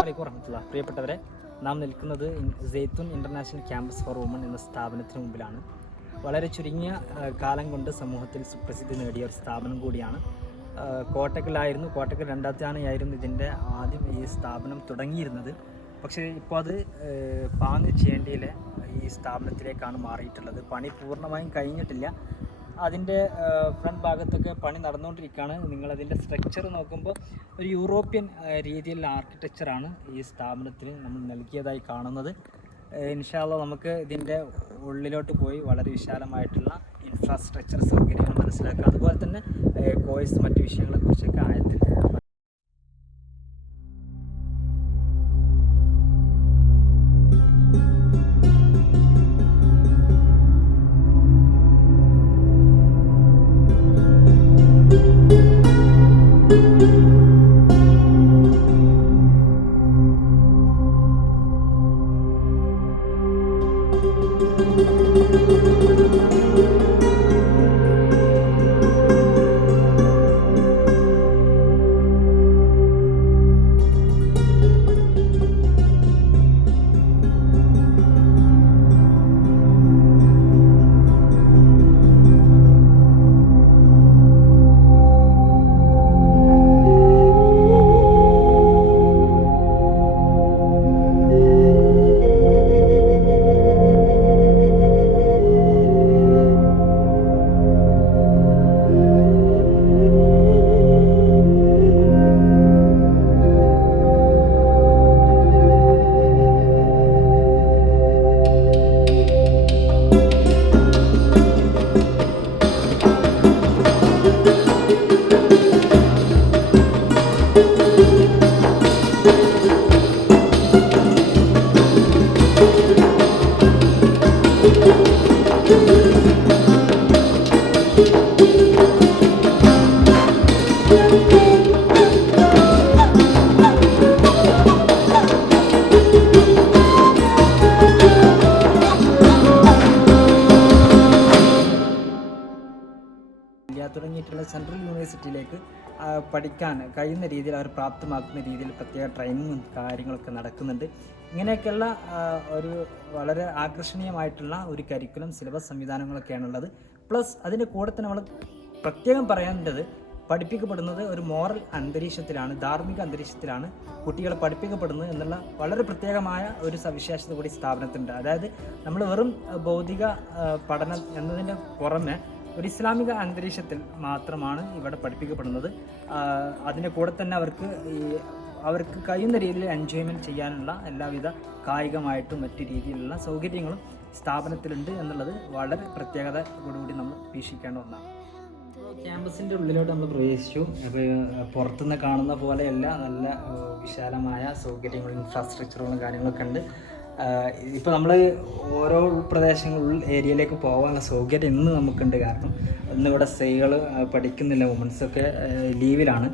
അസ്സലാമലൈക്കും വറഹമത്തുള്ള പ്രിയപ്പെട്ടവരെ നാം നിൽക്കുന്നത് Zaithun international campus for women എന്ന സ്ഥാപനത്തിന് മുമ്പിലാണ്. വളരെ ചുരുങ്ങിയ കാലം കൊണ്ട് സമൂഹത്തിൽ സുപ്രസിദ്ധി നേടിയ ഒരു സ്ഥാപനം കൂടിയാണ്. കോട്ടക്കലായിരുന്നു. കോട്ടക്കൽ രണ്ടാമത്തെയാണെയായിരുന്നു ഇതിന്റെ ആദ്യം ഈ സ്ഥാപനം തുടങ്ങിയിരുന്നത്. പക്ഷേ ഇപ്പോൾ അത് പാങ്ങ് ചേണ്ടിയിലെ ഈ സ്ഥാപനത്തിലേക്കാണ് മാറിയിട്ടുള്ളത്. പണി പൂർണമായും കഴിഞ്ഞിട്ടില്ല. അതിന്റെ ഫ്രണ്ട് ഭാഗത്തൊക്കെ പണി നടന്നുകൊണ്ടിരിക്കുകയാണ്. നിങ്ങളതിന്റെ സ്ട്രക്ചർ നോക്കുമ്പോൾ ഒരു യൂറോപ്യൻ രീതിയിലുള്ള ആർക്കിടെക്ചറാണ് ഈ സ്ഥാപനത്തിന് നമ്മൾ നൽകിയതായി കാണുന്നത്. ഇൻഷാല്ല നമുക്ക് ഇതിന്റെ ഉള്ളിലോട്ട് പോയി വളരെ വിശാലമായിട്ടുള്ള ഇൻഫ്രാസ്ട്രക്ചർ സൗകര്യങ്ങൾ മനസ്സിലാക്കുക അതുപോലെ തന്നെ കോഴ്സ് മറ്റ് വിഷയങ്ങളെക്കുറിച്ചൊക്കെ ആയത്തിൽ തുടങ്ങിയിട്ടുള്ള സെൻട്രൽ യൂണിവേഴ്സിറ്റിയിലേക്ക് പഠിക്കാൻ കഴിയുന്ന രീതിയിൽ അവർ പ്രാപ്തമാക്കുന്ന രീതിയിൽ പ്രത്യേക ട്രെയിനിങ്ങും കാര്യങ്ങളൊക്കെ നടക്കുന്നുണ്ട്. ഇങ്ങനെയൊക്കെയുള്ള ഒരു വളരെ ആകർഷണീയമായിട്ടുള്ള ഒരു കരിക്കുലം സിലബസ് സംവിധാനങ്ങളൊക്കെയാണ് ഉള്ളത് പ്ലസ് അതിന്റെ കൂടെ തന്നെ നമ്മൾ പ്രത്യേകം പറയേണ്ടത് പഠിപ്പിക്കപ്പെടുന്നത് ഒരു മോറൽ അന്തരീക്ഷത്തിലാണ് ധാർമ്മിക അന്തരീക്ഷത്തിലാണ് കുട്ടികളെ പഠിപ്പിക്കപ്പെടുന്നത് എന്നുള്ള വളരെ പ്രത്യേകമായ ഒരു സവിശേഷത കൂടി സ്ഥാപനത്തിനുണ്ട്. അതായത് നമ്മൾ വെറും ഭൗതിക പഠനം എന്നതിന്റെ പുറമെ ഒരു ഇസ്ലാമിക അന്തരീക്ഷത്തിൽ മാത്രമാണ് ഇവിടെ പഠിപ്പിക്കപ്പെടുന്നത്. അതിന്റെ കൂടെ തന്നെ അവർക്ക് ഈ അവർക്ക് കഴിയുന്ന രീതിയിൽ എൻജോയ്മെന്റ് ചെയ്യാനുള്ള എല്ലാവിധ കായികമായിട്ടും മറ്റു രീതിയിലുള്ള സൗകര്യങ്ങളും സ്ഥാപനത്തിലുണ്ട് എന്നുള്ളത് വളരെ പ്രത്യേകതയോടുകൂടി നമ്മൾ വീക്ഷിക്കേണ്ട ഒന്നാണ്. ക്യാമ്പസിന്റെ ഉള്ളിലോട്ട് നമ്മൾ പ്രവേശിച്ചു. അപ്പോൾ പുറത്തുനിന്ന് കാണുന്ന പോലെയല്ല നല്ല വിശാലമായ സൗകര്യങ്ങളും ഇൻഫ്രാസ്ട്രക്ചറുകളും കാര്യങ്ങളൊക്കെ ഉണ്ട്. ഇപ്പോൾ നമ്മൾ ഓരോ പ്രദേശങ്ങളിൽ ഏരിയയിലേക്ക് പോകാനുള്ള സൗകര്യം ഇന്ന് നമുക്കുണ്ട് കാരണം ഇന്നിവിടെ സ്ത്രീകൾ പഠിക്കുന്നില്ല വുമൻസൊക്കെ ലീവിലാണ്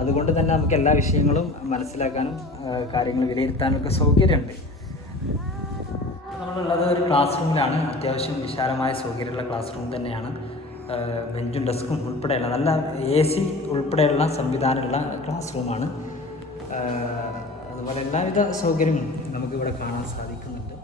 അതുകൊണ്ട് തന്നെ നമുക്ക് എല്ലാ വിഷയങ്ങളും മനസ്സിലാക്കാനും കാര്യങ്ങൾ വിലയിരുത്താനും ഒക്കെ സൗകര്യമുണ്ട്. നമ്മളുള്ളത് ഒരു ക്ലാസ് റൂമിലാണ് അത്യാവശ്യം വിശാലമായ സൗകര്യമുള്ള ക്ലാസ് റൂം തന്നെയാണ്. ബെഞ്ചും ഡെസ്കും ഉൾപ്പെടെയുള്ള നല്ല എ സി ഉൾപ്പെടെയുള്ള സംവിധാനമുള്ള ക്ലാസ് റൂമാണ് അതുപോലെ എല്ലാവിധ സൗകര്യവും നമുക്കിവിടെ കാണാൻ സാധിക്കുന്നുണ്ട്.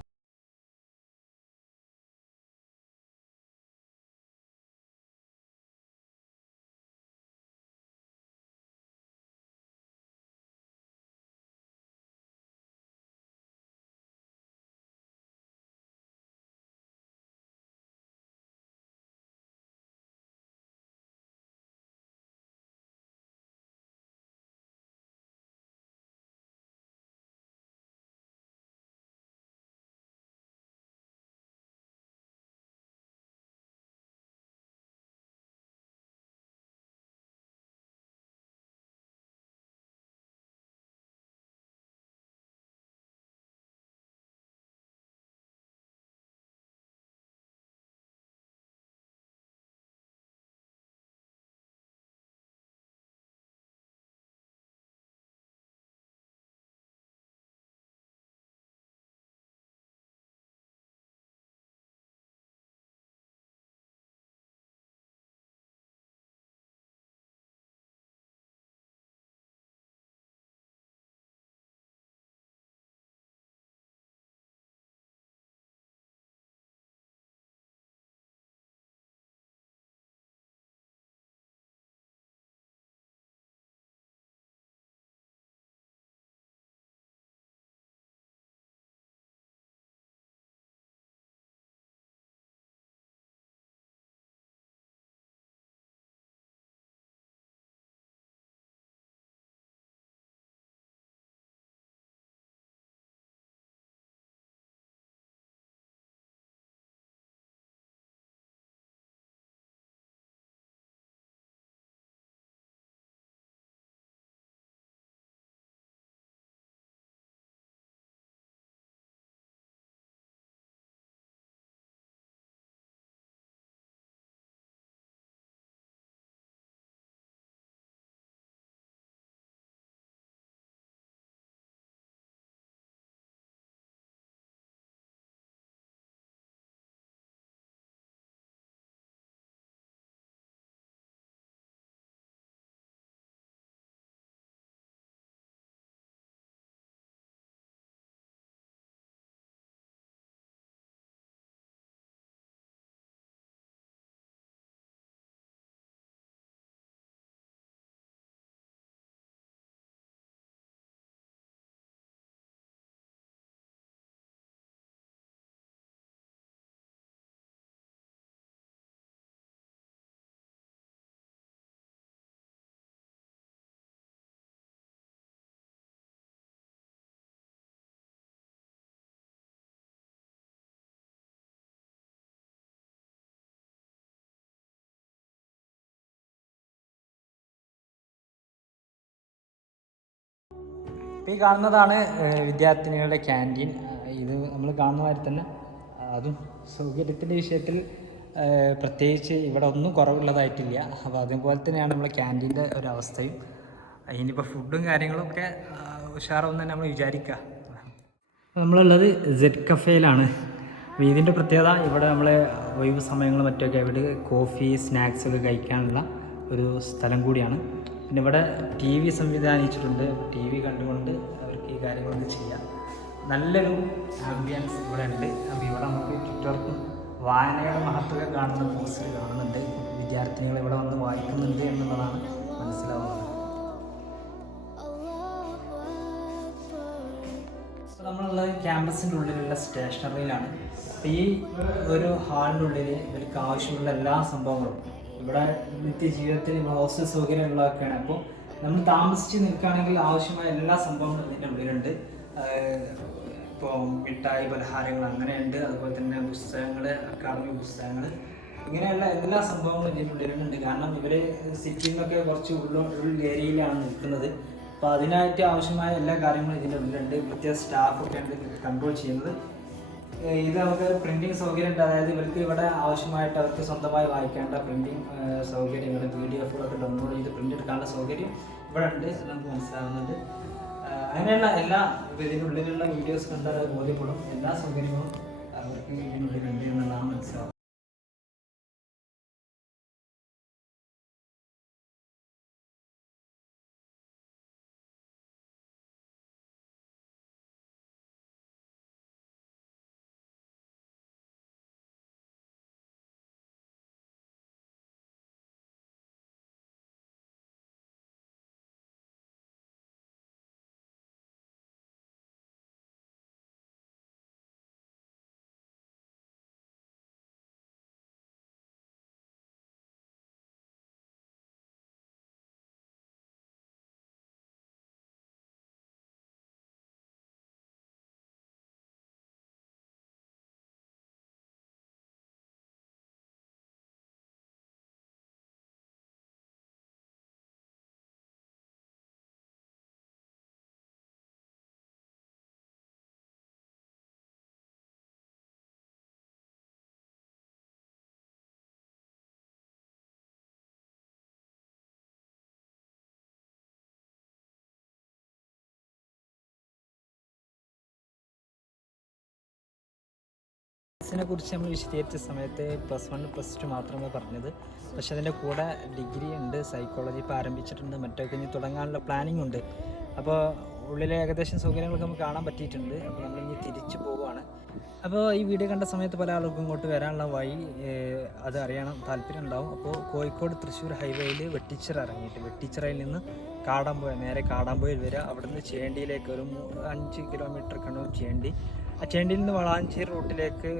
ഈ കാണുന്നതാണ് വിദ്യാർത്ഥിനികളുടെ ക്യാന്റീൻ. ഇത് നമ്മൾ കാണുന്ന മാതിരി തന്നെ അതും സൗകര്യത്തിന്റെ വിഷയത്തിൽ പ്രത്യേകിച്ച് ഇവിടെ ഒന്നും കുറവുള്ളതായിട്ടില്ല. അപ്പോൾ അതുപോലെ തന്നെയാണ് നമ്മളെ ക്യാന്റീന്റെ ഒരവസ്ഥയും ഇനിയിപ്പോൾ ഫുഡും കാര്യങ്ങളും ഒക്കെ ഉഷാറാവും തന്നെ നമ്മൾ വിചാരിക്കുക നമ്മളുള്ളത് ജെറ്റ് കഫേയിലാണ് ഇതിന്റെ പ്രത്യേകത ഇവിടെ നമ്മൾ ഒഴിവ് സമയങ്ങളും മറ്റൊക്കെ ഇവിടെ കോഫി സ്നാക്സ് ഒക്കെ കഴിക്കാനുള്ള ഒരു സ്ഥലം കൂടിയാണ്. പിന്നെ ഇവിടെ ടി വി സംവിധാനിച്ചിട്ടുണ്ട്. ടി വി കണ്ടുകൊണ്ട് അവർക്ക് ഈ കാര്യങ്ങളൊക്കെ ചെയ്യാം. നല്ലൊരു ആംബിയൻസ് ഇവിടെ ഉണ്ട് അപ്പോൾ ഇവിടെ നമുക്ക് ചുറ്റുവർക്കും വായനയുടെ മഹത്വമൊക്കെ കാണുന്ന പോസ്റ്റർ കാണുന്നുണ്ട്. വിദ്യാർത്ഥികൾ ഇവിടെ വന്ന് വായിക്കുന്നുണ്ട് എന്നുള്ളതാണ് മനസ്സിലാവുന്നത്. നമ്മളുള്ളത് ക്യാമ്പസിന്റെ ഉള്ളിലുള്ള സ്റ്റേഷനറിയിലാണ്. ഈ ഒരു ഹാളിന്റെ ഉള്ളിൽ ഇവർക്ക് ആവശ്യമുള്ള എല്ലാ സംഭവങ്ങളും ഇവിടെ നിത്യജീവിതത്തിൽ ഹോസ്റ്റൽ സൗകര്യം ഉള്ളതൊക്കെയാണ് അപ്പോൾ നമ്മൾ താമസിച്ച് നിൽക്കുകയാണെങ്കിൽ ആവശ്യമായ എല്ലാ സംഭവങ്ങളും ഇതിന്റെ ഉള്ളിലുണ്ട്. ഇപ്പോൾ മിഠായി പലഹാരങ്ങൾ അങ്ങനെയുണ്ട്. അതുപോലെ തന്നെ പുസ്തകങ്ങൾ അക്കാദമിക് പുസ്തകങ്ങൾ. ഇങ്ങനെയുള്ള എല്ലാ സംഭവങ്ങളും ഇതിന്റെ ഉള്ളിലുണ്ട്. കാരണം ഇവർ സിറ്റിയിൽ നിന്നൊക്കെ കുറച്ച് ഉള്ളോ ഉൾ ഏരിയയിലാണ് നിൽക്കുന്നത്. അപ്പോൾ അതിനായിട്ട് ആവശ്യമായ എല്ലാ കാര്യങ്ങളും ഇതിന്റെ ഉള്ളിലുണ്ട്. പ്രത്യേക സ്റ്റാഫൊക്കെ ഉണ്ട് കൺട്രോൾ ചെയ്യുന്നത്. ഇത് നമുക്ക് പ്രിന്റിംഗ് സൗകര്യം ഉണ്ട് അതായത് ഇവർക്ക് ഇവിടെ ആവശ്യമായിട്ട് അവർക്ക് സ്വന്തമായി വായിക്കേണ്ട പ്രിന്റിങ് സൗകര്യങ്ങൾ പി ഡി എഫുകളൊക്കെ ഡൗൺലോഡ് ചെയ്ത് പ്രിന്റ് എടുക്കാനുള്ള സൗകര്യം ഇവിടെ ഉണ്ട് നമുക്ക് മനസ്സിലാവുന്നുണ്ട്. അങ്ങനെയുള്ള എല്ലാ ഇതിനുള്ളിലുള്ള വീഡിയോസ് കണ്ടാൽ അത് ബോധ്യപ്പെടും. എല്ലാ സൗകര്യങ്ങളും അവർക്ക് ഇതിനുള്ളിലുണ്ട് എന്നുള്ളതാണ് മനസ്സിലാവും നെ കുറിച്ച് നമ്മൾ വിശദീകരിച്ച സമയത്ത് പ്ലസ് വൺ പ്ലസ് ടു മാത്രമേ പറഞ്ഞത്. പക്ഷെ അതിന്റെ കൂടെ ഡിഗ്രി ഉണ്ട് സൈക്കോളജി ഇപ്പോൾ ആരംഭിച്ചിട്ടുണ്ട് മറ്റൊക്കെ ഇനി തുടങ്ങാനുള്ള പ്ലാനിങ് ഉണ്ട്. അപ്പോൾ ഉള്ളിലെ ഏകദേശം സൗകര്യങ്ങളൊക്കെ നമുക്ക് കാണാൻ പറ്റിയിട്ടുണ്ട്. അപ്പോൾ നമ്മൾ ഇനി തിരിച്ചു പോവുകയാണ്. അപ്പോൾ ഈ വീഡിയോ കണ്ട സമയത്ത് പല ആളുകൾക്കും ഇങ്ങോട്ട് വരാനുള്ള വഴി അത് അറിയണം താല്പര്യം ഉണ്ടാവും. അപ്പോൾ കോഴിക്കോട് തൃശ്ശൂർ ഹൈവേയിൽ വെട്ടിച്ചിറ ഇറങ്ങിയിട്ട് വെട്ടിച്ചിറയിൽ നിന്ന് കാടാമ്പുഴ നേരെ കാടാമ്പുഴയിൽ വരിക. അവിടുന്ന് ചേണ്ടിയിലേക്ക് ഒരു അഞ്ച് കിലോമീറ്റർ കണ്ണൂർ ചേണ്ടി ആ ചേണ്ടിയിൽ നിന്ന് വളാഞ്ചേരി റൂട്ടിലേക്ക്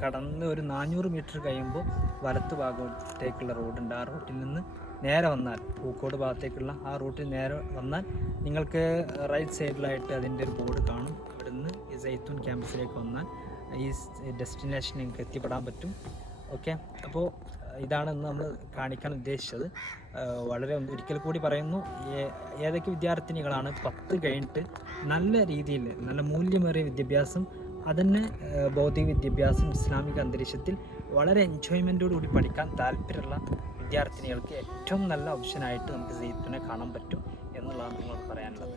കടന്ന് ഒരു നാനൂറ് മീറ്റർ കഴിയുമ്പോൾ വലത്ത് ഭാഗത്തേക്കുള്ള റോഡുണ്ട്. ആ റൂട്ടിൽ നിന്ന് നേരെ വന്നാൽ പൂക്കോട് ഭാഗത്തേക്കുള്ള ആ റൂട്ടിൽ നേരെ വന്നാൽ നിങ്ങൾക്ക് റൈറ്റ് സൈഡിലായിട്ട് അതിന്റെ ഒരു ബോർഡ് കാണും. ഇവിടുന്ന് ഈ സൈത്തൂൺ ക്യാമ്പസിലേക്ക് വന്നാൽ ഈ ഡെസ്റ്റിനേഷൻ നിങ്ങൾക്ക് എത്തിപ്പെടാൻ പറ്റും. ഓക്കെ? അപ്പോൾ ഇതാണ് ഇന്ന് നമ്മൾ കാണിക്കാൻ ഉദ്ദേശിച്ചത്. വളരെ ഒരിക്കൽ കൂടി പറയുന്നു ഏതൊക്കെ വിദ്യാർത്ഥിനികളാണ് പത്ത് കഴിഞ്ഞിട്ട് നല്ല രീതിയിൽ നല്ല മൂല്യമേറിയ വിദ്യാഭ്യാസം അതന്നെ ബൗദ്ധിക വിദ്യാഭ്യാസം ഇസ്ലാമിക അന്തരീക്ഷത്തിൽ വളരെ എൻജോയ്മെന്റോട് കൂടി പഠിക്കാൻ താല്പര്യമുള്ള വിദ്യാർത്ഥിനികൾക്ക് ഏറ്റവും നല്ല ഓപ്ഷനായിട്ട് നമുക്ക് സീത്തിനെ കാണാൻ പറ്റും എന്നുള്ളതാണ് നിങ്ങളോട് പറയാനുള്ളത്.